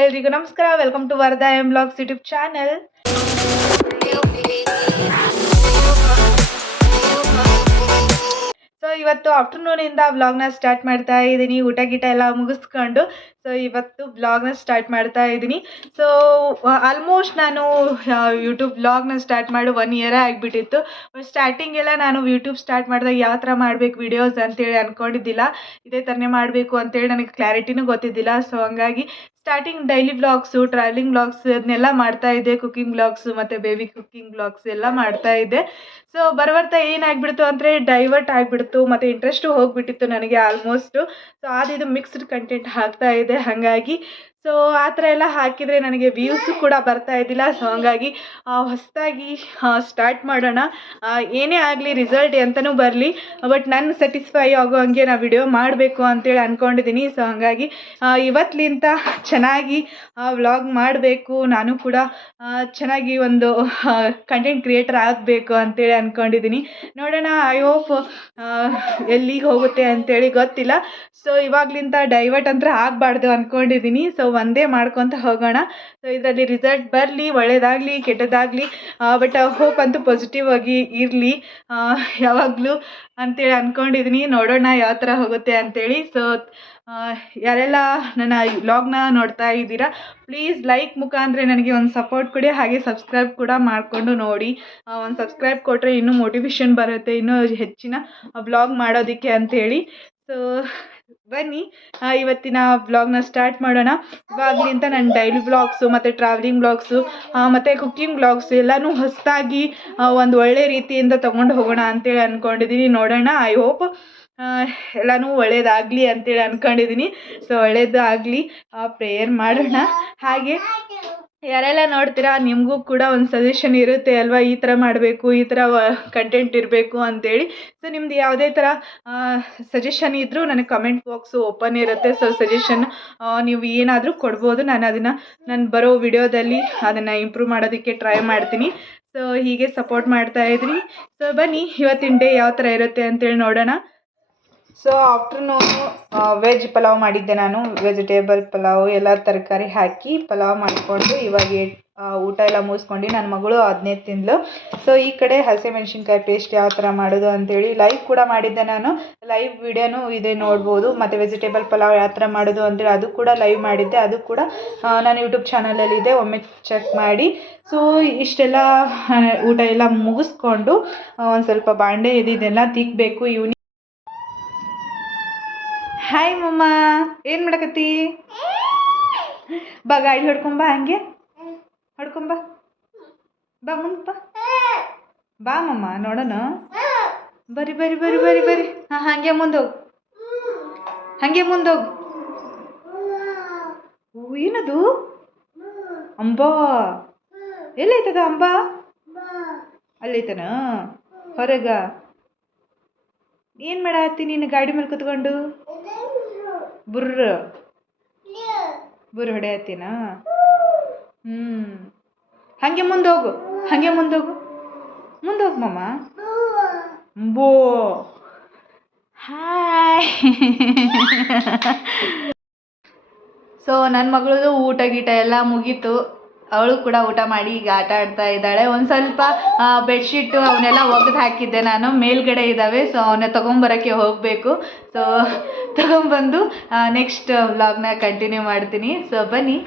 ಎಲ್ರಿಗೂ ನಮಸ್ಕಾರ. Welcome to Varada M blogs YouTube channel. So ಇವತ್ತು ಆಫ್ಟರ್ನೂನಿಂದ ವ್ಲಾಗ್ನ ಸ್ಟಾರ್ಟ್ ಮಾಡ್ತಾ ಇದ್ದೀನಿ. ಊಟ ಗೀಟ ಎಲ್ಲ ಮುಗಿಸ್ಕೊಂಡು ಇವತ್ತು ವ್ಲಾಗ್ನ ಸ್ಟಾರ್ಟ್ ಮಾಡ್ತಾ ಇದ್ದೀನಿ. ಸೊ ಆಲ್ಮೋಸ್ಟ್ ನಾನು ಯೂಟ್ಯೂಬ್ ವ್ಲಾಗ್ನ ಸ್ಟಾರ್ಟ್ ಮಾಡಿ 1 ಇಯರೇ ಆಗಿಬಿಟ್ಟಿತ್ತು. ಸ್ಟಾರ್ಟಿಂಗ್ ಎಲ್ಲ ನಾನು ಯೂಟ್ಯೂಬ್ ಸ್ಟಾರ್ಟ್ ಮಾಡಿದಾಗ ಯಾವ ಥರ ಮಾಡಬೇಕು ವಿಡಿಯೋಸ್ ಅಂತೇಳಿ ಅಂದ್ಕೊಂಡಿದ್ದಿಲ್ಲ. ಇದೇ ಥರನೇ ಮಾಡಬೇಕು ಅಂತೇಳಿ ನನಗೆ ಕ್ಲಾರಿಟಿನೂ ಗೊತ್ತಿದ್ದಿಲ್ಲ. ಸೊ ಹಂಗಾಗಿ starting daily vlogs, travelling vlogs ಅದನ್ನೆಲ್ಲ ಮಾಡ್ತಾ ಇದ್ದೆ. ಕುಕಿಂಗ್ ವ್ಲಾಗ್ಸು ಮತ್ತು ಬೇಬಿ ಕುಕಿಂಗ್ ವ್ಲಾಗ್ಸ್ ಎಲ್ಲ ಮಾಡ್ತಾ ಇದ್ದೆ. ಸೊ ಬರ್ತಾ ಏನಾಗ್ಬಿಡ್ತು ಅಂದರೆ ಡೈವರ್ಟ್ ಆಗಿಬಿಡ್ತು ಮತ್ತು ಇಂಟ್ರೆಸ್ಟು ಹೋಗಿಬಿಟ್ಟಿತ್ತು ನನಗೆ ಆಲ್ಮೋಸ್ಟು. ಸೊ ಇದು ಮಿಕ್ಸ್ಡ್ ಕಂಟೆಂಟ್ ಆಗ್ತಾ ಇದೆ. ಹಾಗಾಗಿ ಸೊ ಆ ಥರ ಎಲ್ಲ ಹಾಕಿದರೆ ನನಗೆ ವ್ಯೂಸು ಕೂಡ ಬರ್ತಾ ಇದ್ದಿಲ್ಲ. ಸೊ ಹಂಗಾಗಿ ಹೊಸದಾಗಿ ಸ್ಟಾರ್ಟ್ ಮಾಡೋಣ. ಏನೇ ಆಗಲಿ ರಿಸಲ್ಟ್ ಎಂತನೂ ಬರಲಿ, ಬಟ್ ನನ್ನ ಸ್ಯಾಟಿಸ್ಫೈ ಆಗೋ ಹಂಗೆ ನಾನು ವಿಡಿಯೋ ಮಾಡಬೇಕು ಅಂತೇಳಿ ಅಂದ್ಕೊಂಡಿದ್ದೀನಿ. ಸೊ ಹಂಗಾಗಿ ಇವತ್ತಿನಿಂದ ಚೆನ್ನಾಗಿ ವ್ಲಾಗ್ ಮಾಡಬೇಕು, ನಾನು ಕೂಡ ಚೆನ್ನಾಗಿ ಒಂದು ಕಂಟೆಂಟ್ ಕ್ರಿಯೇಟರ್ ಆಗಬೇಕು ಅಂತೇಳಿ ಅಂದ್ಕೊಂಡಿದ್ದೀನಿ. ನೋಡೋಣ, ಐ ಹೋಪ್ ಎಲ್ಲಿಗೆ ಹೋಗುತ್ತೆ ಅಂತೇಳಿ ಗೊತ್ತಿಲ್ಲ. ಸೊ ಇವಾಗಲಿಂದ ಡೈವರ್ಟ್ ಅಂತ ಆಗಬಾರ್ದು ಅಂದ್ಕೊಂಡಿದ್ದೀನಿ. ಸೊ ಒಂದೇ ಮಾಡ್ಕೊತ ಹೋಗೋಣ. ಸೊ ಇದರಲ್ಲಿ ರಿಸಲ್ಟ್ ಬರಲಿ, ಒಳ್ಳೆಯದಾಗಲಿ ಕೆಟ್ಟದಾಗಲಿ, ಬಟ್ ಹೋಪ್ ಅಂತೂ ಪಾಸಿಟಿವ್ ಆಗಿ ಇರಲಿ ಯಾವಾಗಲೂ ಅಂತೇಳಿ ಅಂದ್ಕೊಂಡಿದ್ದೀನಿ. ನೋಡೋಣ ಯಾವ ಥರ ಹೋಗುತ್ತೆ ಅಂತೇಳಿ. ಸೊ ಯಾರೆಲ್ಲ ನನ್ನ ವ್ಲಾಗ್ನ ನೋಡ್ತಾ ಇದ್ದೀರಾ, ಪ್ಲೀಸ್ ಲೈಕ್ ಮುಖಾಂತರ ನನಗೆ ಒಂದು ಸಪೋರ್ಟ್ ಕೊಡಿ. ಹಾಗೆ ಸಬ್ಸ್ಕ್ರೈಬ್ ಕೂಡ ಮಾಡಿಕೊಂಡು ನೋಡಿ. ಒಂದು ಸಬ್ಸ್ಕ್ರೈಬ್ ಕೊಟ್ಟರೆ ಇನ್ನೂ ಮೋಟಿವೇಶನ್ ಬರುತ್ತೆ, ಇನ್ನೂ ಹೆಚ್ಚಿನ ವ್ಲಾಗ್ ಮಾಡೋದಕ್ಕೆ ಅಂಥೇಳಿ. ಸೊ ಬನ್ನಿ ಇವತ್ತಿನ ವ್ಲಾಗ್ನ ಸ್ಟಾರ್ಟ್ ಮಾಡೋಣ. ಇವಾಗಲಿಂದ ನಾನು ಡೈಲಿ ವ್ಲಾಗ್ಸು ಮತ್ತು ಟ್ರಾವೆಲಿಂಗ್ ವ್ಲಾಗ್ಸು ಮತ್ತು ಕುಕ್ಕಿಂಗ್ ವ್ಲಾಗ್ಸು ಎಲ್ಲನೂ ಹೊಸದಾಗಿ ಒಂದು ಒಳ್ಳೆ ರೀತಿಯಿಂದ ತೊಗೊಂಡು ಹೋಗೋಣ ಅಂತೇಳಿ ಅಂದ್ಕೊಂಡಿದ್ದೀನಿ. ನೋಡೋಣ, ಐ ಹೋಪ್ ಎಲ್ಲನೂ ಒಳ್ಳೇದಾಗಲಿ ಅಂತೇಳಿ ಅಂದ್ಕೊಂಡಿದ್ದೀನಿ. ಸೊ ಒಳ್ಳೇದು ಆಗಲಿ, ಪ್ರೇಯರ್ ಮಾಡೋಣ. ಹಾಗೆ ಯಾರೆಲ್ಲ ನೋಡ್ತೀರಾ, ನಿಮಗೂ ಕೂಡ ಒಂದು ಸಜೆಷನ್ ಇರುತ್ತೆ ಅಲ್ವಾ, ಈ ಥರ ಮಾಡಬೇಕು, ಈ ಥರ ಕಂಟೆಂಟ್ ಇರಬೇಕು ಅಂತೇಳಿ. ಸೊ ನಿಮ್ದು ಯಾವುದೇ ಥರ ಸಜೆಷನ್ ಇದ್ದರೂ ನನಗೆ ಕಮೆಂಟ್ ಬಾಕ್ಸು ಓಪನ್ ಇರುತ್ತೆ. ಸೊ ಸಜೆಷನ್ ನೀವು ಏನಾದರೂ ಕೊಡ್ಬೋದು. ನಾನು ಅದನ್ನು ನಾನು ಬರೋ ವಿಡಿಯೋದಲ್ಲಿ ಅದನ್ನು ಇಂಪ್ರೂವ್ ಮಾಡೋದಕ್ಕೆ ಟ್ರೈ ಮಾಡ್ತೀನಿ. ಸೊ ಹೀಗೆ ಸಪೋರ್ಟ್ ಮಾಡ್ತಾ ಇದ್ದೀನಿ. ಸೊ ಬನ್ನಿ ಇವತ್ತಿನ ಡೇ ಯಾವ ಥರ ಇರುತ್ತೆ ಅಂತೇಳಿ ನೋಡೋಣ. ಸೊ ಆಫ್ಟರ್ನೂನು ವೆಜ್ ಪಲಾವ್ ಮಾಡಿದ್ದೆ ನಾನು. ವೆಜಿಟೇಬಲ್ ಪಲಾವ್ ಎಲ್ಲ ತರಕಾರಿ ಹಾಕಿ ಪಲಾವ್ ಮಾಡಿಕೊಂಡು ಇವಾಗ ಊಟ ಎಲ್ಲ ಮುಗಿಸ್ಕೊಂಡು ನನ್ನ ಮಗಳು ಅದನ್ನೇ ತಿಂದಳು. ಸೊ ಈ ಕಡೆ ಹಸಿಮೆಣ್ಸಿನ್ಕಾಯಿ ಪೇಸ್ಟ್ ಯಾವ ಥರ ಮಾಡೋದು ಅಂತೇಳಿ ಲೈವ್ ಕೂಡ ಮಾಡಿದ್ದೆ ನಾನು. ಲೈವ್ ವಿಡಿಯೋನೂ ಇದೆ, ನೋಡ್ಬೋದು. ಮತ್ತು ವೆಜಿಟೇಬಲ್ ಪಲಾವ್ ಯಾವ ಥರ ಮಾಡೋದು ಅಂತೇಳಿ ಅದು ಕೂಡ ಲೈವ್ ಮಾಡಿದ್ದೆ. ಅದು ಕೂಡ ನಾನು ಯೂಟ್ಯೂಬ್ ಚಾನಲಲ್ಲಿದೆ, ಒಮ್ಮೆ ಚೆಕ್ ಮಾಡಿ. ಸೊ ಇಷ್ಟೆಲ್ಲ ಊಟ ಎಲ್ಲ ಮುಗಿಸ್ಕೊಂಡು ಒಂದು ಸ್ವಲ್ಪ ಬಾಂಡೆ ಇದೆಲ್ಲ ತಿಕ್ಕಬೇಕು. ಹಾಯ್ ಮಮ್ಮ, ಏನು ಮಾಡಕತ್ತಿ? ಬಾ ಗಾಡಿ ಹೊಡ್ಕೊಂಬ, ಹಂಗೆ ಹೊಡ್ಕೊಂಬ, ಬಾ ಮುಂದೆ ಬಾ ಮಮ್ಮ, ನೋಡೋಣ. ಬರಿ ಬರಿ ಬರಿ ಬರಿ ಬರಿ. ಹಾಂ, ಹಾಗೆ ಮುಂದೋಗು, ಹಾಗೆ ಮುಂದೋಗು. ಏನದು ಅಂಬಾ? ಎಲ್ಲೈತದ ಅಂಬಾ? ಅಲ್ಲೈತನ ಹೊರಗ? ಏನು ಮಾಡತ್ತಿ ನೀನು ಗಾಡಿ ಮೇಲೆ ಕುತ್ಕೊಂಡು? ಬುರ್ರ ಹೊಡೆಯತ್ತೀನ? ಹಾಗೆ ಮುಂದೋಗು, ಹಾಗೆ ಮುಂದೋಗು, ಮುಂದೋಗು ಮಮ್ಮ. ಬೋ ಹಾಯ್. ಸೊ ನನ್ನ ಮಗಳದು ಊಟ ಗೀಟ ಎಲ್ಲ ಮುಗೀತು. ಅವಳು ಕೂಡ ಊಟ ಮಾಡಿ ಈಗ ಆಟ ಆಡ್ತಾ ಇದ್ದಾಳೆ. ಒಂದು ಸ್ವಲ್ಪ ಬೆಡ್ಶೀಟು ಅವನ್ನೆಲ್ಲ ಒಗೆದು ಹಾಕಿದ್ದೆ ನಾನು, ಮೇಲ್ಗಡೆ ಇದ್ದಾವೆ. ಸೊ ಅವನ್ನ ತೊಗೊಂಬರೋಕ್ಕೆ ಹೋಗಬೇಕು. ಸೊ ತೊಗೊಂಬಂದು ನೆಕ್ಸ್ಟ್ ವ್ಲಾಗ್ನ ಕಂಟಿನ್ಯೂ ಮಾಡ್ತೀನಿ. ಸೊ ಬನ್ನಿ.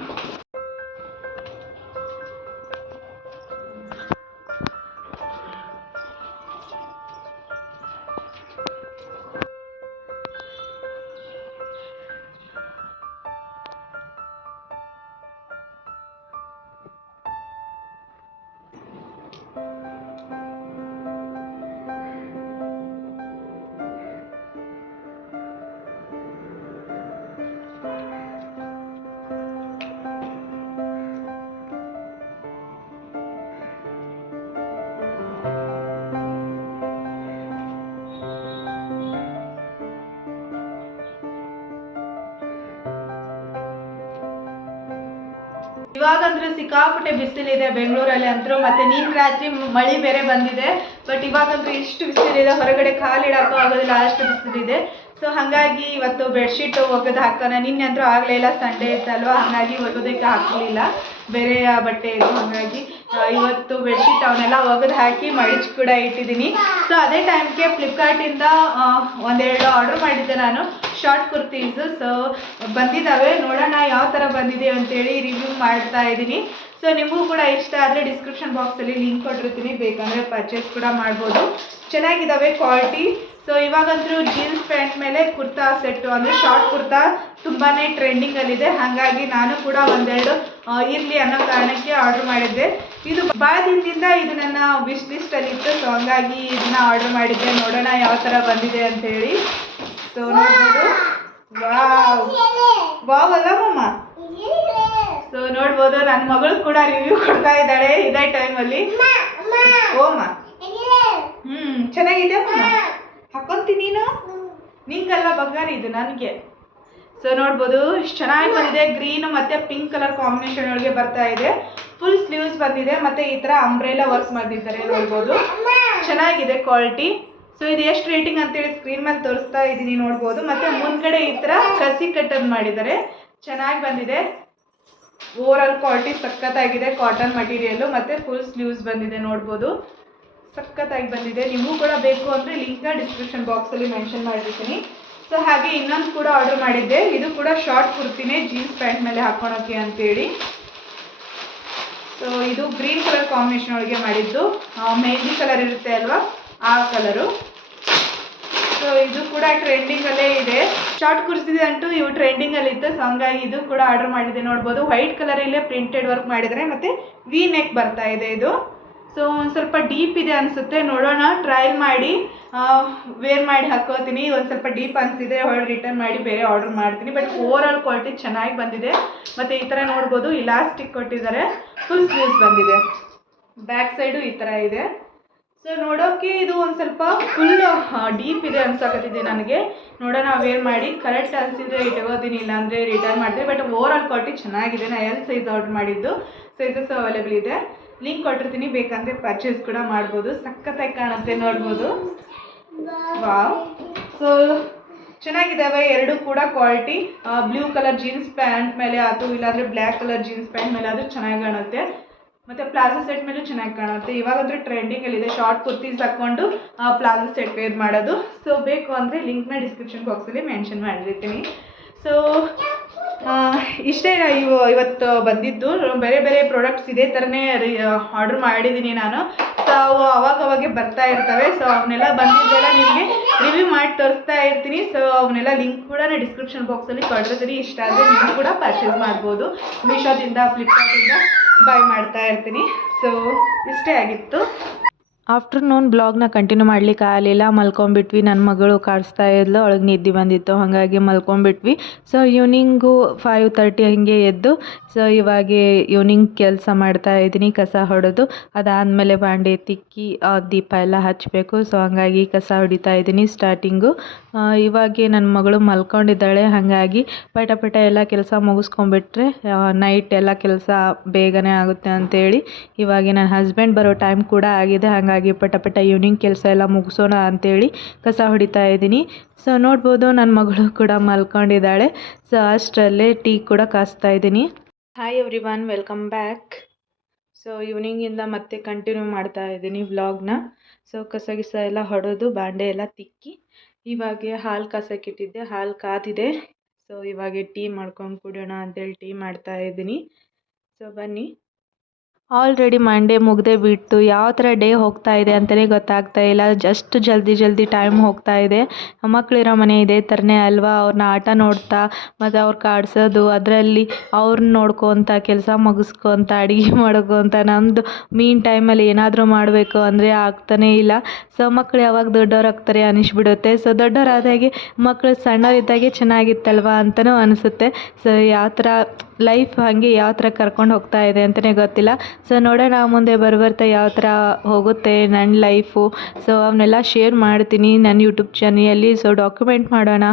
ಇವಾಗಂದ್ರೂ ಸಿಕ್ಕಾಪಟ್ಟೆ ಬಿಸಿಲಿದೆ ಬೆಂಗಳೂರಲ್ಲಿ ಅಂತೂ. ಮತ್ತು ನೀನು ರಾತ್ರಿ ಮಳೆ ಬೇರೆ ಬಂದಿದೆ. ಬಟ್ ಇವಾಗಂತೂ ಇಷ್ಟು ಬಿಸಿಲಿದೆ, ಹೊರಗಡೆ ಕಾಲಿಡೋಕ್ಕೂ ಆಗೋದಿಲ್ಲ, ಅಷ್ಟು ಬಿಸಿಲಿದೆ. ಸೊ ಹಾಗಾಗಿ ಇವತ್ತು ಬೆಡ್ಶೀಟ್ ಒಗೆದು ಹಾಕೋಣ. ನಿನ್ನೆ ಅಂದರೂ ಆಗಲೇ ಇಲ್ಲ, ಸಂಡೇ ಇತ್ತಲ್ವ, ಹಾಗಾಗಿ ಒಗೆದಕ್ಕೆ ಹಾಕಲಿಲ್ಲ, ಬೇರೆ ಬಟ್ಟೆ ಇದು. ಹಾಗಾಗಿ ಇವತ್ತು ಬೆಡ್ಶೀಟ್ ಅವನ್ನೆಲ್ಲ ಒಗೆದು ಹಾಕಿ ಮಡಿಚಿ ಕೂಡ ಇಟ್ಟಿದ್ದೀನಿ. ಸೊ ಅದೇ ಟೈಮ್ಗೆ ಫ್ಲಿಪ್ಕಾರ್ಟಿಂದ ಒಂದೆರಡು ಆರ್ಡ್ರ್ ಮಾಡಿದ್ದೆ ನಾನು, ಶಾರ್ಟ್ ಕುರ್ತೀಸು. ಸೊ ಬಂದಿದ್ದಾವೆ, ನೋಡೋಣ ಯಾವ ಥರ ಬಂದಿದೆ ಅಂತೇಳಿ ರಿವ್ಯೂ ಮಾಡ್ತಾ ಇದ್ದೀನಿ. ಸೊ ನಿಮಗೂ ಕೂಡ ಇಷ್ಟ ಆದರೆ ಡಿಸ್ಕ್ರಿಪ್ಷನ್ ಬಾಕ್ಸಲ್ಲಿ ಲಿಂಕ್ ಕೊಟ್ಟಿರ್ತೀನಿ, ಬೇಕಂದರೆ ಪರ್ಚೇಸ್ ಕೂಡ ಮಾಡ್ಬೋದು. ಚೆನ್ನಾಗಿದ್ದಾವೆ ಕ್ವಾಲಿಟಿ. ಸೊ ಇವಾಗಂತೂ ಜೀನ್ಸ್ ಪ್ಯಾಂಟ್ ಮೇಲೆ ಕುರ್ತಾ ಸೆಟ್ಟು ಅಂದರೆ ಶಾರ್ಟ್ ಕುರ್ತಾ ತುಂಬಾ ಟ್ರೆಂಡಿಂಗಲ್ಲಿದೆ. ಹಾಗಾಗಿ ನಾನು ಕೂಡ ಒಂದೆರಡು ಇರಲಿ ಅನ್ನೋ ಕಾರಣಕ್ಕೆ ಆರ್ಡ್ರ್ ಮಾಡಿದ್ದೆ. ಇದು ಭಾಳ ದಿನದಿಂದ ಇದು ನನ್ನ ವಿಶ್ ಲಿಸ್ಟಲ್ಲಿತ್ತು. ಸೊ ಹಂಗಾಗಿ ಇದನ್ನ ಆರ್ಡ್ರ್ ಮಾಡಿದ್ದೆ, ನೋಡೋಣ ಯಾವ ಥರ ಬಂದಿದೆ ಅಂಥೇಳಿ. ಸೊ ನೋಡ್ಬೋದು, ವಾವ್ ಅಲ್ಲ ಮಮ್ಮ. ಸೊ ನೋಡ್ಬೋದು, ನನ್ನ ಮಗಳು ಕೂಡ ರಿವ್ಯೂ ಕೊಡ್ತಾ ಇದ್ದಾಳೆ ಇದೇ ಟೈಮಲ್ಲಿ. ಓಮ್ಮ ಚೆನ್ನಾಗಿದೆ ಮಮ್ಮ, ಹಾಕೊಂತೀನಿ ನೀನು, ನಿಂಗಲ್ಲ ಬಂಗಾರ, ಇದು ನನಗೆ. ಸೊ ನೋಡ್ಬೋದು ಇಷ್ಟು ಚೆನ್ನಾಗಿ ಬಂದಿದೆ. ಗ್ರೀನ್ ಮತ್ತು ಪಿಂಕ್ ಕಲರ್ ಕಾಂಬಿನೇಷನ್ ಒಳಗೆ ಬರ್ತಾ ಇದೆ. ಫುಲ್ ಸ್ಲೀವ್ಸ್ ಬಂದಿದೆ ಮತ್ತು ಈ ಥರ ಅಂಬ್ರೆಲಾ ವರ್ಕ್ ಮಾಡಿದ್ದಾರೆ, ನೋಡ್ಬೋದು ಚೆನ್ನಾಗಿದೆ ಕ್ವಾಲಿಟಿ. ಸೊ ಇದು ಎಷ್ಟು ರೇಟಿಂಗ್ ಅಂತೇಳಿ ಸ್ಕ್ರೀನ್ ಮೇಲೆ ತೋರಿಸ್ತಾ ಇದ್ದೀನಿ, ನೋಡ್ಬೋದು. ಮತ್ತು ಮುಂದ್ಗಡೆ ಈ ಥರ ಕಸಿ ಕಟ್ಟನ್ನು ಮಾಡಿದ್ದಾರೆ, ಚೆನ್ನಾಗಿ ಬಂದಿದೆ. ಓವರಾಲ್ ಕ್ವಾಲಿಟಿ ಸಖತ್ತಾಗಿದೆ, ಕಾಟನ್ ಮಟೀರಿಯಲ್ಲು ಮತ್ತು ಫುಲ್ ಸ್ಲೀವ್ಸ್ ಬಂದಿದೆ, ನೋಡ್ಬೋದು ಸಖತ್ತಾಗಿ ಬಂದಿದೆ. ನಿಮಗೂ ಕೂಡ ಬೇಕು ಅಂದರೆ ಲಿಂಕ್ನ ಡಿಸ್ಕ್ರಿಪ್ಷನ್ ಬಾಕ್ಸಲ್ಲಿ ಮೆನ್ಷನ್ ಮಾಡಿರ್ತೀನಿ. ಸೊ ಹಾಗೆ ಇನ್ನೊಂದು ಕೂಡ ಆರ್ಡರ್ ಮಾಡಿದ್ದೆ, ಇದು ಕೂಡ ಶಾರ್ಟ್ ಕುರ್ತಿನೇ ಜೀನ್ಸ್ ಪ್ಯಾಂಟ್ ಮೇಲೆ ಹಾಕ್ಕೊಳೋಕ್ಕೆ ಅಂತೇಳಿ. ಸೊ ಇದು ಗ್ರೀನ್ ಕಲರ್ ಕಾಂಬಿನೇಷನ್ ಒಳಗೆ ಮಾಡಿದ್ದು, ಮೆಹಂದಿ ಕಲರ್ ಇರುತ್ತೆ ಅಲ್ವಾ, ಆ ಕಲರು. ಸೊ ಇದು ಕೂಡ ಟ್ರೆಂಡಿಂಗಲ್ಲೇ ಇದೆ, ಶಾರ್ಟ್ ಕುರ್ತಿದೆ ಅಂತೂ ಇವು ಟ್ರೆಂಡಿಂಗಲ್ಲಿತ್ತು. ಸೊ ಹಂಗಾಗಿ ಇದು ಕೂಡ ಆರ್ಡರ್ ಮಾಡಿದ್ದೆ, ನೋಡ್ಬೋದು ವೈಟ್ ಕಲರಲ್ಲೇ ಪ್ರಿಂಟೆಡ್ ವರ್ಕ್ ಮಾಡಿದರೆ ಮತ್ತು ವಿ ನೆಕ್ ಬರ್ತಾ ಇದೆ ಇದು. ಸೊ ಒಂದು ಸ್ವಲ್ಪ ಡೀಪ್ ಇದೆ ಅನಿಸುತ್ತೆ, ನೋಡೋಣ, ಟ್ರಯಲ್ ಮಾಡಿ ವೇರ್ ಮಾಡಿ ಹಾಕೋತೀನಿ. ಒಂದು ಸ್ವಲ್ಪ ಡೀಪ್ ಅನಿಸಿದ್ರೆ ಹೊರಗೆ ರಿಟರ್ನ್ ಮಾಡಿ ಬೇರೆ ಆರ್ಡರ್ ಮಾಡ್ತೀನಿ. ಬಟ್ ಓವರಾಲ್ ಕ್ವಾಲಿಟಿ ಚೆನ್ನಾಗಿ ಬಂದಿದೆ. ಮತ್ತು ಈ ಥರ ನೋಡ್ಬೋದು ಇಲಾಸ್ಟಿಕ್ ಕೊಟ್ಟಿದ್ದಾರೆ, ಫುಲ್ ಸ್ಲೀವ್ಸ್ ಬಂದಿದೆ, ಬ್ಯಾಕ್ ಸೈಡು ಈ ಥರ ಇದೆ. ಸೊ ನೋಡೋಕ್ಕೆ ಇದು ಒಂದು ಸ್ವಲ್ಪ ಫುಲ್ ಡೀಪ್ ಇದೆ ಅನ್ಸಕತ್ತಿದೆ ನನಗೆ. ನೋಡೋಣ ವೇರ್ ಮಾಡಿ, ಕರೆಕ್ಟ್ ಅನಿಸಿದ್ರೆ ಇಟ್ಕೋತೀನಿ, ಇಲ್ಲಾಂದರೆ ರಿಟರ್ನ್ ಮಾಡ್ತೀನಿ. ಬಟ್ ಓವರಾಲ್ ಕ್ವಾಲಿಟಿ ಚೆನ್ನಾಗಿದೆ. ನಾನು ಎಲ್ ಸೈಜ್ ಆರ್ಡರ್ ಮಾಡಿದ್ದು, ಸೈಜಸ್ ಅವೈಲೇಬಲ್ ಇದೆ, ಲಿಂಕ್ ಕೊಟ್ಟಿರ್ತೀನಿ, ಬೇಕಂದರೆ ಪರ್ಚೇಸ್ ಕೂಡ ಮಾಡ್ಬೋದು. ಸಖತ್ತಾಗಿ ಕಾಣುತ್ತೆ, ನೋಡ್ಬೋದು. ವಾವ್, ಸೊ ಚೆನ್ನಾಗಿದ್ದಾವೆ ಎರಡು ಕೂಡ quality. Blue colour jeans pant ಮೇಲೆ ಆಯ್ತು, ಇಲ್ಲಾಂದರೆ ಬ್ಲ್ಯಾಕ್ ಕಲರ್ ಜೀನ್ಸ್ ಪ್ಯಾಂಟ್ ಮೇಲೆ ಆದರೂ ಚೆನ್ನಾಗಿ ಕಾಣುತ್ತೆ. ಮತ್ತು ಪ್ಲಾಜೋ ಸೆಟ್ ಮೇಲೂ ಚೆನ್ನಾಗಿ ಕಾಣುತ್ತೆ. ಇವಾಗಂದ್ರೆ ಟ್ರೆಂಡಿಂಗಲ್ಲಿದೆ ಶಾರ್ಟ್ ಕುರ್ತೀಸ್ ಹಾಕ್ಕೊಂಡು ಪ್ಲಾಜೋ ಸೆಟ್ ವೇರ್ ಮಾಡೋದು. ಸೊ ಬೇಕು ಅಂದರೆ ಲಿಂಕ್ನ ಡಿಸ್ಕ್ರಿಪ್ಷನ್ ಬಾಕ್ಸಲ್ಲಿ ಮೆನ್ಷನ್ ಮಾಡಿರ್ತೀನಿ. ಸೊ ಇಷ್ಟೇ ಇವತ್ತು ಬಂದಿದ್ದು. ಬೇರೆ ಬೇರೆ ಪ್ರಾಡಕ್ಟ್ಸ್ ಇದೇ ಥರನೇ ಆರ್ಡ್ರ್ ಮಾಡಿದ್ದೀನಿ ನಾನು. ಸೊ ಅವು ಅವಾಗವಾಗೆ ಬರ್ತಾ ಇರ್ತವೆ. ಸೊ ಅವನ್ನೆಲ್ಲ ಬಂದಿದ್ದೆಲ್ಲ ನಿಮಗೆ ರಿವ್ಯೂ ಮಾಡಿ ತೋರಿಸ್ತಾ ಇರ್ತೀನಿ. ಸೊ ಅವನ್ನೆಲ್ಲ ಲಿಂಕ್ ಕೂಡ ನಾನು ಡಿಸ್ಕ್ರಿಪ್ಷನ್ ಬಾಕ್ಸಲ್ಲಿ ಕೊಟ್ಟಿರ್ತೀನಿ. ಇಷ್ಟ ಆದರೆ ನೀವು ಕೂಡ ಪರ್ಚೇಸ್ ಮಾಡ್ಬೋದು. ಮೀಶೋದಿಂದ, ಫ್ಲಿಪ್ಕಾರ್ಟಿಂದ ಬೈ ಮಾಡ್ತಾ ಇರ್ತೀನಿ. ಸೊ ಇಷ್ಟೇ ಆಗಿತ್ತು. ಆಫ್ಟರ್ನೂನ್ ಬ್ಲಾಗ್ನ ಕಂಟಿನ್ಯೂ ಮಾಡ್ಲಿಕ್ಕೆ ಆಗಲಿಲ್ಲ, ಮಲ್ಕೊಂಬಿಟ್ವಿ. ನನ್ನ ಮಗಳು ಕಾಡಿಸ್ತಾ ಇದ್ಲು, ಅವಳಿಗೆ ನಿದ್ದೆ ಬಂದಿತ್ತು, ಹಾಗಾಗಿ ಮಲ್ಕೊಂಬಿಟ್ವಿ. ಸೊ ಈವ್ನಿಂಗು 5:30 ಹಂಗೆ ಎದ್ದು ಸೊ ಇವಾಗ ಈವ್ನಿಂಗ್ ಕೆಲಸ ಮಾಡ್ತಾ ಇದ್ದೀನಿ, ಕಸ ಹೊಡೆದು. ಅದಾದಮೇಲೆ ಬಾಂಡೆ ತಿಕ್ಕಿ ದೀಪ ಎಲ್ಲ ಹಚ್ಚಬೇಕು. ಸೊ ಹಾಗಾಗಿ ಕಸ ಹೊಡಿತಾ ಇದ್ದೀನಿ ಸ್ಟಾರ್ಟಿಂಗು. ಇವಾಗ ನನ್ನ ಮಗಳು ಮಲ್ಕೊಂಡಿದ್ದಾಳೆ, ಹಾಗಾಗಿ ಪಟ ಪಟ ಎಲ್ಲ ಕೆಲಸ ಮುಗಿಸ್ಕೊಂಬಿಟ್ರೆ ನೈಟ್ ಎಲ್ಲ ಕೆಲಸ ಬೇಗನೆ ಆಗುತ್ತೆ ಅಂತೇಳಿ ಇವಾಗ ನನ್ನ ಹಸ್ಬೆಂಡ್ ಬರೋ ಟೈಮ್ ಕೂಡ ಆಗಿದೆ. ಹಾಗಾಗಿ ಪಟ ಪಟ ಈವ್ನಿಂಗ್ ಕೆಲಸ ಎಲ್ಲ ಮುಗಿಸೋಣ ಅಂತೇಳಿ ಕಸ ಹೊಡಿತಾ ಇದ್ದೀನಿ. ಸೊ ನೋಡ್ಬೋದು ನನ್ನ ಮಗಳು ಕೂಡ ಮಲ್ಕೊಂಡಿದ್ದಾಳೆ. ಸೊ ಅಷ್ಟರಲ್ಲೇ ಟೀ ಕೂಡ ಕಾಸ್ತಾ ಇದ್ದೀನಿ. Hi everyone, welcome back. So ಈವ್ನಿಂಗಿಂದ ಮತ್ತೆ ಕಂಟಿನ್ಯೂ ಮಾಡ್ತಾ ಇದ್ದೀನಿ ವ್ಲಾಗ್ನ. ಸೊ ಕಸ ಗಿಸ ಎಲ್ಲ ಹೊಡೆದು ಬಾಂಡೆ ಎಲ್ಲ ತಿಕ್ಕಿ ಇವಾಗ ಹಾಲು ಕಾಸಕ್ಕಿಟ್ಟಿದ್ದೆ, ಹಾಲು ಕಾದಿದೆ. ಸೊ ಇವಾಗ ಟೀ ಮಾಡ್ಕೊಂಡು ಕುಡಿಯೋಣ ಅಂತೇಳಿ ಟೀ ಮಾಡ್ತಾ ಇದ್ದೀನಿ. ಸೊ ಬನ್ನಿ. ಆಲ್ರೆಡಿ ಮಂಡೇ ಮುಗ್ದೇ ಬಿಟ್ಟು ಯಾವ ಥರ ಡೇ ಹೋಗ್ತಾ ಇದೆ ಅಂತಲೇ ಗೊತ್ತಾಗ್ತಾ ಇಲ್ಲ. ಜಸ್ಟ್ ಜಲ್ದಿ ಟೈಮ್ ಹೋಗ್ತಾ ಇದೆ. ಮಕ್ಕಳಿರೋ ಮನೆ ಇದೇ ಥರನೇ ಅಲ್ವಾ, ಅವ್ರನ್ನ ಆಟ ನೋಡ್ತಾ ಮತ್ತು ಅವ್ರು ಕಾಡ್ಸೋದು, ಅದರಲ್ಲಿ ಅವ್ರನ್ನ ನೋಡ್ಕೊತ ಕೆಲಸ ಮುಗಿಸ್ಕೊತ ಅಡುಗೆ ಮಾಡ್ಕೊತ ನಮ್ಮದು ಮೀನ್ ಟೈಮಲ್ಲಿ ಏನಾದರೂ ಮಾಡಬೇಕು ಅಂದರೆ ಆಗ್ತಾನೇ ಇಲ್ಲ. ಸೊ ಮಕ್ಕಳು ಯಾವಾಗ ದೊಡ್ಡವ್ರು ಆಗ್ತಾರೆ ಅನ್ನಿಸ್ಬಿಡುತ್ತೆ. ಸೊ ದೊಡ್ಡವರಾದಾಗೆ ಮಕ್ಕಳು ಸಣ್ಣವರಿದ್ದಾಗೆ ಚೆನ್ನಾಗಿತ್ತಲ್ವ ಅಂತಲೂ ಅನಿಸುತ್ತೆ. ಸೊ ಯಾವ ಥರ ಲೈಫ್ ಹಾಗೆ ಯಾವ ಥರ ಕರ್ಕೊಂಡು ಹೋಗ್ತಾ ಇದೆ ಅಂತಲೇ ಗೊತ್ತಿಲ್ಲ. ಸೊ ನೋಡೋಣ ಮುಂದೆ ಬರ್ತಾ ಯಾವ ಥರ ಹೋಗುತ್ತೆ ನನ್ನ ಲೈಫು. ಸೊ ಅವನ್ನೆಲ್ಲ ಶೇರ್ ಮಾಡ್ತೀನಿ ನನ್ನ ಯೂಟ್ಯೂಬ್ ಚಾನಲಲ್ಲಿ. ಸೊ ಡಾಕ್ಯುಮೆಂಟ್ ಮಾಡೋಣ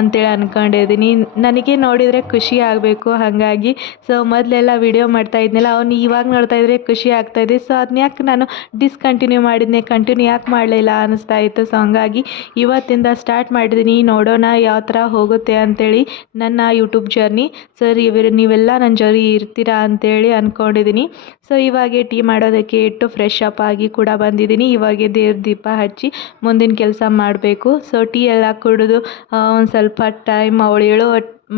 ಅಂತೇಳಿ ಅಂದ್ಕೊಂಡಿದ್ದೀನಿ. ನನಗೆ ನೋಡಿದರೆ ಖುಷಿ ಆಗಬೇಕು, ಹಾಗಾಗಿ ಸೊ ಮೊದಲೆಲ್ಲ ವೀಡಿಯೋ ಮಾಡ್ತಾ ಇದ್ನಲ್ಲ, ಅವ್ನು ಇವಾಗ ನೋಡ್ತಾ ಇದ್ರೆ ಖುಷಿ ಆಗ್ತಾಯಿದೆ. ಸೊ ಅದನ್ನ ಯಾಕೆ ನಾನು ಡಿಸ್ಕಂಟಿನ್ಯೂ ಮಾಡಿದ್ನೆ, ಕಂಟಿನ್ಯೂ ಯಾಕೆ ಮಾಡಲಿಲ್ಲ ಅನ್ನಿಸ್ತಾ ಇತ್ತು. ಸೊ ಹಂಗಾಗಿ ಇವತ್ತಿಂದ ಸ್ಟಾರ್ಟ್ ಮಾಡಿದ್ದೀನಿ. ನೋಡೋಣ ಯಾವ ಥರ ಹೋಗುತ್ತೆ ಅಂಥೇಳಿ ನನ್ನ ಯೂಟ್ಯೂಬ್ ಜರ್ನಿ. ಸರ್ ನೀವೆಲ್ಲ ನನ್ನ ಜೊತೆ ಇರ್ತೀರಾ ಅಂತೇಳಿ ಅಂದ್ಕೊಂಡಿದ್ದೀನಿ. ಸೊ ಇವಾಗೆ ಟೀ ಮಾಡೋದಕ್ಕೆ ಇಟ್ಟು ಫ್ರೆಶ್ ಅಪ್ ಆಗಿ ಕೂಡ ಬಂದಿದ್ದೀನಿ. ಇವಾಗೆ ದೇವ್ರ ದೀಪ ಹಚ್ಚಿ ಮುಂದಿನ ಕೆಲಸ ಮಾಡಬೇಕು. ಸೊ ಟೀ ಎಲ್ಲ ಕುಡಿದು ಒಂದು ಸ್ವಲ್ಪ ಟೈಮ್ ಅವಳು ಹೇಳೋ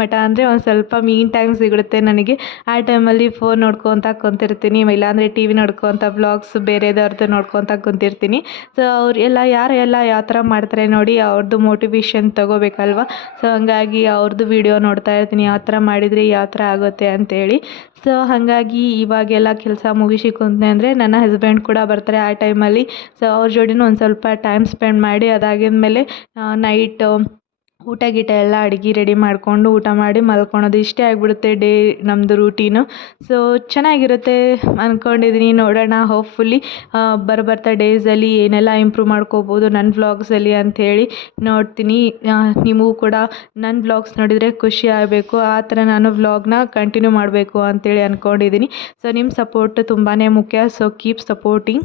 ಮಠ ಅಂದರೆ ಒಂದು ಸ್ವಲ್ಪ ಮೀನ್ ಟೈಮ್ ಸಿಗುತ್ತೆ ನನಗೆ. ಆ ಟೈಮಲ್ಲಿ ಫೋನ್ ನೋಡ್ಕೊತ ಕುಂತಿರ್ತೀನಿ, ಇಲ್ಲಾಂದರೆ ಟಿ ವಿ ನೋಡ್ಕೊತ ವ್ಲಾಗ್ಸ್ ಬೇರೆದವ್ರದ್ದು ನೋಡ್ಕೊತ ಕುಂತಿರ್ತೀನಿ. ಸೊ ಅವರೆಲ್ಲ ಯಾರೆಲ್ಲ ಯಾವ ಥರ ಮಾಡ್ತಾರೆ ನೋಡಿ, ಅವ್ರದ್ದು ಮೋಟಿವೇಶನ್ ತೊಗೋಬೇಕಲ್ವ. ಸೊ ಹಂಗಾಗಿ ಅವ್ರದ್ದು ವೀಡಿಯೋ ನೋಡ್ತಾ ಇರ್ತೀನಿ, ಯಾವ ಥರ ಮಾಡಿದರೆ ಯಾವ ಥರ ಆಗುತ್ತೆ ಅಂತೇಳಿ. ಸೊ ಹಾಗಾಗಿ ಇವಾಗೆಲ್ಲ ಕೆಲಸ ಮುಗಿಸಿ ಕುಂತೆ ಅಂದರೆ ನನ್ನ ಹಸ್ಬೆಂಡ್ ಕೂಡ ಬರ್ತಾರೆ ಆ ಟೈಮಲ್ಲಿ. ಸೊ ಅವ್ರ ಜೋಡಿನೂ ಒಂದು ಸ್ವಲ್ಪ ಟೈಮ್ ಸ್ಪೆಂಡ್ ಮಾಡಿ ಅದಾಗಿದ್ಮೇಲೆ ನೈಟ್ ಊಟ ಗೀಟ ಎಲ್ಲ ಅಡುಗೆ ರೆಡಿ ಮಾಡಿಕೊಂಡು ಊಟ ಮಾಡಿ ಮಲ್ಕೊಳೋದು ಇಷ್ಟೇ ಆಗಿಬಿಡುತ್ತೆ ಡೇ ನಮ್ಮದು ರೂಟೀನು. ಸೊ ಚೆನ್ನಾಗಿರುತ್ತೆ ಅಂದ್ಕೊಂಡಿದ್ದೀನಿ. ನೋಡೋಣ ಹೋಪ್ಫುಲಿ ಬರ್ತಾ ಡೇಸಲ್ಲಿ ಏನೆಲ್ಲ ಇಂಪ್ರೂವ್ ಮಾಡ್ಕೋಬೋದು ನನ್ನ ವ್ಲಾಗ್ಸಲ್ಲಿ ಅಂಥೇಳಿ ನೋಡ್ತೀನಿ. ನಿಮಗೂ ಕೂಡ ನನ್ನ ವ್ಲಾಗ್ಸ್ ನೋಡಿದರೆ ಖುಷಿ ಆಗಬೇಕು, ಆ ಥರ ನಾನು ವ್ಲಾಗ್ನ ಕಂಟಿನ್ಯೂ ಮಾಡಬೇಕು ಅಂಥೇಳಿ ಅಂದ್ಕೊಂಡಿದ್ದೀನಿ. ಸೊ ನಿಮ್ಮ ಸಪೋರ್ಟ್ ತುಂಬಾ ಮುಖ್ಯ. So keep supporting.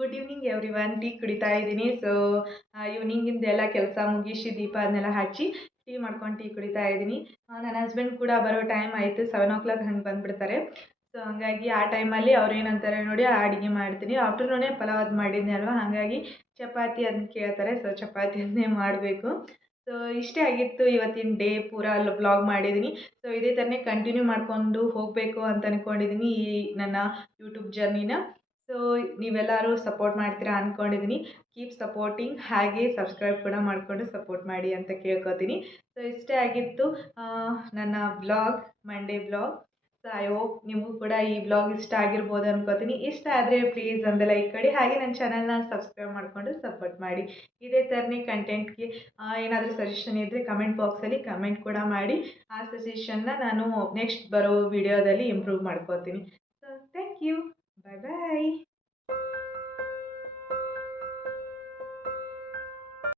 Good evening everyone. Tea ಕುಡಿತಾ ಇದ್ದೀನಿ. ಸೊ ಈವ್ನಿಂಗಿಂದ ಎಲ್ಲ ಕೆಲಸ ಮುಗಿಸಿ ದೀಪ ಅದನ್ನೆಲ್ಲ ಹಚ್ಚಿ ಟೀ ಮಾಡ್ಕೊಂಡು ಟೀ ಕುಡಿತಾ ಇದ್ದೀನಿ. ನನ್ನ ಹಸ್ಬೆಂಡ್ ಕೂಡ ಬರೋ ಟೈಮ್ ಆಯಿತು, 7 o'clock ಹಂಗೆ ಬಂದುಬಿಡ್ತಾರೆ. ಸೊ ಹಂಗಾಗಿ ಆ ಟೈಮಲ್ಲಿ ಅವ್ರು ಏನಂತಾರೆ ನೋಡಿ ಆ ಅಡುಗೆ ಮಾಡ್ತೀನಿ. ಆಫ್ಟರ್ನೂನೇ ಪಲಾವ್ ಅದು ಮಾಡಿದ್ದೆ ಅಲ್ವಾ, ಹಾಗಾಗಿ ಚಪಾತಿ ಅದನ್ನ ಕೇಳ್ತಾರೆ. ಸೊ ಚಪಾತಿಯನ್ನೇ ಮಾಡಬೇಕು. ಸೊ ಇಷ್ಟೇ ಆಗಿತ್ತು ಇವತ್ತಿನ ಡೇ ಪೂರಾ ವ್ಲಾಗ್ ಮಾಡಿದ್ದೀನಿ. ಸೊ ಇದೇ ಥರನೇ ಕಂಟಿನ್ಯೂ ಮಾಡಿಕೊಂಡು ಹೋಗಬೇಕು ಅಂತ ಅಂದ್ಕೊಂಡಿದ್ದೀನಿ ಈ ನನ್ನ ಯೂಟ್ಯೂಬ್ ಜರ್ನಿನ. ಸೊ ನೀವೆಲ್ಲರೂ ಸಪೋರ್ಟ್ ಮಾಡ್ತೀರಾ ಅಂದ್ಕೊಂಡಿದ್ದೀನಿ. ಕೀಪ್ ಸಪೋರ್ಟಿಂಗ್, ಹಾಗೆ ಸಬ್ಸ್ಕ್ರೈಬ್ ಕೂಡ ಮಾಡಿಕೊಂಡು ಸಪೋರ್ಟ್ ಮಾಡಿ ಅಂತ ಕೇಳ್ಕೊತೀನಿ. ಸೊ ಇಷ್ಟೇ ಆಗಿತ್ತು ನನ್ನ vlog, Monday vlog. So I hope ನಿಮಗೂ ಕೂಡ ಈ ವ್ಲಾಗ್ ಇಷ್ಟ ಆಗಿರ್ಬೋದು ಅನ್ಕೋತೀನಿ. ಇಷ್ಟ ಆದರೆ ಪ್ಲೀಸ್ ಒಂದು ಲೈಕ್ ಕೊಡಿ, ಹಾಗೆ ನನ್ನ ಚಾನಲ್ನ ಸಬ್ಸ್ಕ್ರೈಬ್ ಮಾಡಿಕೊಂಡು ಸಪೋರ್ಟ್ ಮಾಡಿ. ಇದೇ ಥರನೇ ಕಂಟೆಂಟ್ಗೆ ಏನಾದರೂ ಸಜೆಷನ್ ಇದ್ದರೆ ಕಮೆಂಟ್ ಬಾಕ್ಸಲ್ಲಿ ಕಮೆಂಟ್ ಕೂಡ ಮಾಡಿ. ಆ ಸಜೆಷನ್ನ ನಾನು ನೆಕ್ಸ್ಟ್ ಬರೋ ವಿಡಿಯೋದಲ್ಲಿ ಇಂಪ್ರೂವ್ ಮಾಡ್ಕೋತೀನಿ. So thank you. Bye bye.